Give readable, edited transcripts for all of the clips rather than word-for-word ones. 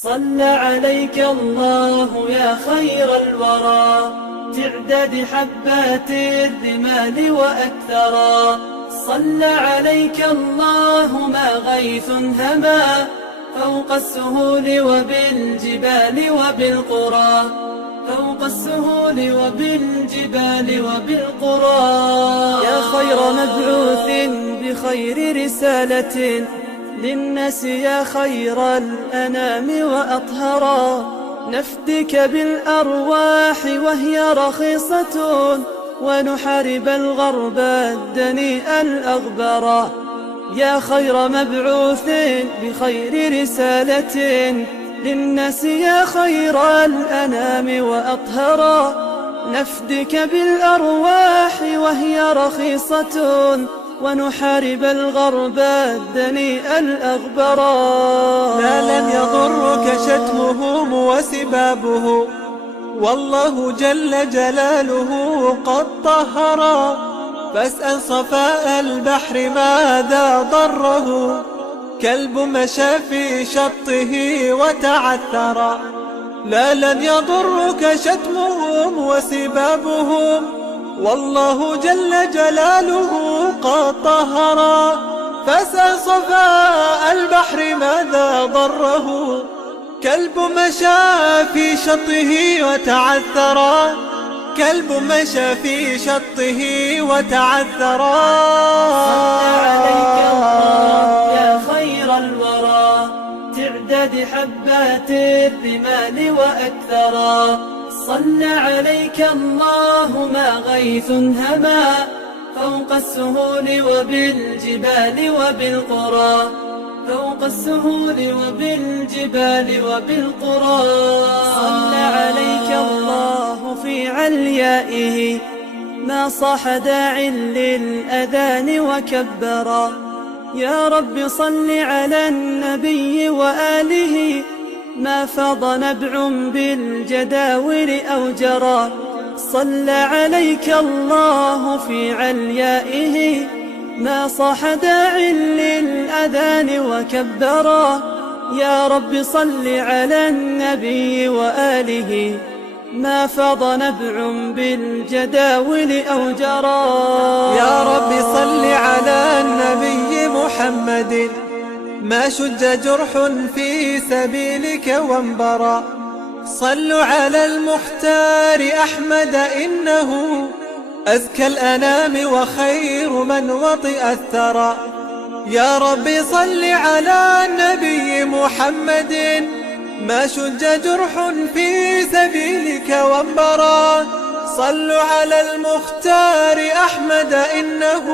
صلى عليك الله يا خير الورى تعداد حبات الرمال وأكثرا. صلى عليك الله ما غيث هما فوق السهول وبالجبال وبالقرى، فوق السهول وبالجبال وبالقرى. يا خير مبعوث بخير رسالة للناس، يا خير الأنام وأطهرا. نفدك بالأرواح وهي رخيصة ونحارب الغرب الدنيء الأغبرا. يا خير مبعوث بخير رسالة للناس، يا خير الأنام وأطهرا. نفدك بالأرواح وهي رخيصة ونحارب الغرب الدنيء الأغبرا. لا لن يضرك شتمهم وسبابه، والله جل جلاله قد طهرا. فاسأل صفاء البحر ماذا ضره، كلب مشى في شطه وتعثرا. لا لن يضرك شتمهم وسبابهم، والله جل جلاله قد طهرا. فاسأل صفاء البحر ماذا ضره، كلب مشى في شطه وتعثرا. كلب مشى في شطه وتعثرا. صلى عليك الله يا خير الورى تعداد حبات الرمال وأكثرا. صلى عليك الله ما غيث هما فوق السهول وبالجبال وبالقرى، فوق السهول وبالجبال وبالقرى. صلى عليك الله في عليائه ما صاح داع للأذان وكبرا. يا رب صل على النبي وآله ما فاض نبع بالجداول أو جرى. صلى عليك الله في عليائه ما صاح داع للأذان وكبرا. يا رب صل على النبي وآله ما فاض نبع بالجداول أو جرى. يا رب صل على النبي محمد ما شج جرح في سبيلك وانبرى. صلوا على المختار أحمد إنه أزكى الأنام وخير من وطئ الثرى. يا رب صل على النبي محمد ما شج جرح في سبيلك وانبرى. صلوا على المختار أحمد إنه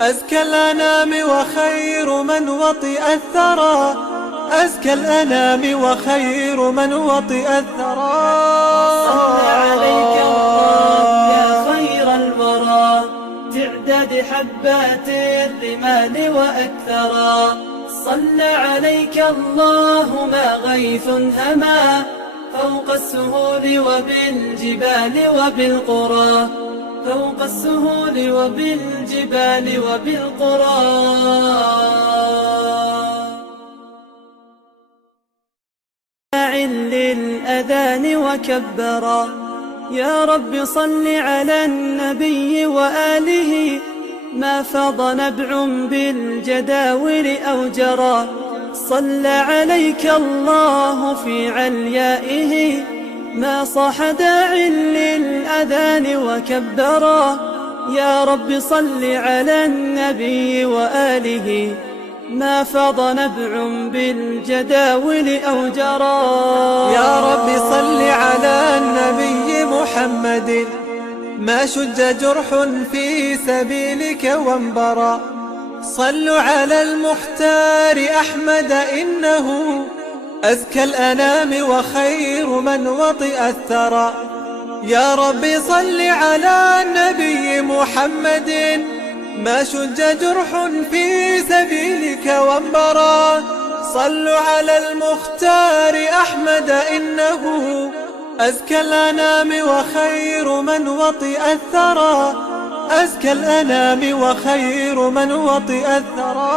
أزكى الأنام وخير من وطئ الثرى. أزكى الأنام وخير من وطئ الثرى. صلى عليك الله يا خير الورى تعداد حبات الرمال وأكثرا. صلى عليك الله ما غيث هما فوق السهول وبالجبال وبالقرى، فوق السهول وبالجبال وبالقرى. للأذان وكبرا. يا رب صل على النبي وآله ما فاض نبع بالجداول أو جرى. صلى عليك الله في عليائه ما صاح داع للأذان وكبرا. يا رب صل على النبي وآله ما فاض نبع بالجداول أو جرى. يا رب صل على النبي محمد ما شج جرح في سبيلك وانبرى. صلوا على المختار أحمد إنه أزكى الأنام وخير من وطئ الثرى. يا رب صل على النبي محمد ما شج جرح في سبيلك وانبرى. صلوا على المختار أحمد إنه أزكى الأنام وخير من وطئ الثرى. أزكى الأنام وخير من وطئ الثرى.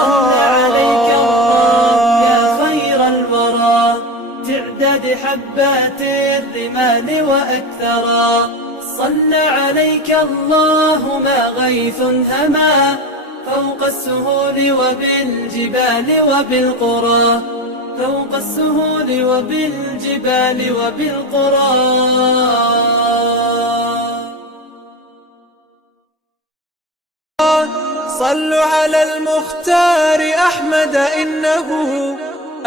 صلى عليك الله يا خير الورى حبات الرمال وأكثرا. صلى عليك الله ما غيث هما فوق السهول وبالجبال وبالقرى، فوق السهول وبالجبال وبالقرى. صلوا على المختار أحمد إنه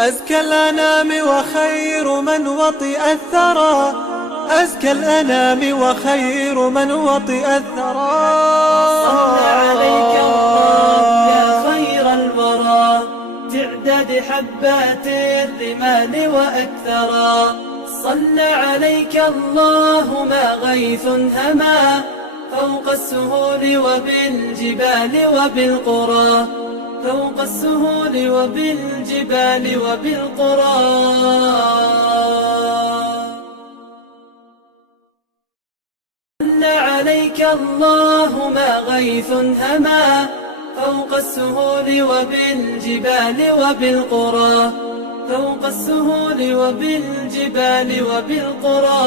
أزكى الأنام وخير من وطئ الثرى، أزكى الأنام وخير من وطئ الثرى. صلى عليك الله يا خير الورى تعداد حبات الرمال وأكثرا. صلى عليك الله ما غيث هما فوق السهول وبالجبال وبالقرى، فوق السهول وبالجبال وبالقرى. صلى عليك الله ما غيث هما فوق السهول وبالجبال وبالقرى، فوق السهول وبالجبال وبالقرى.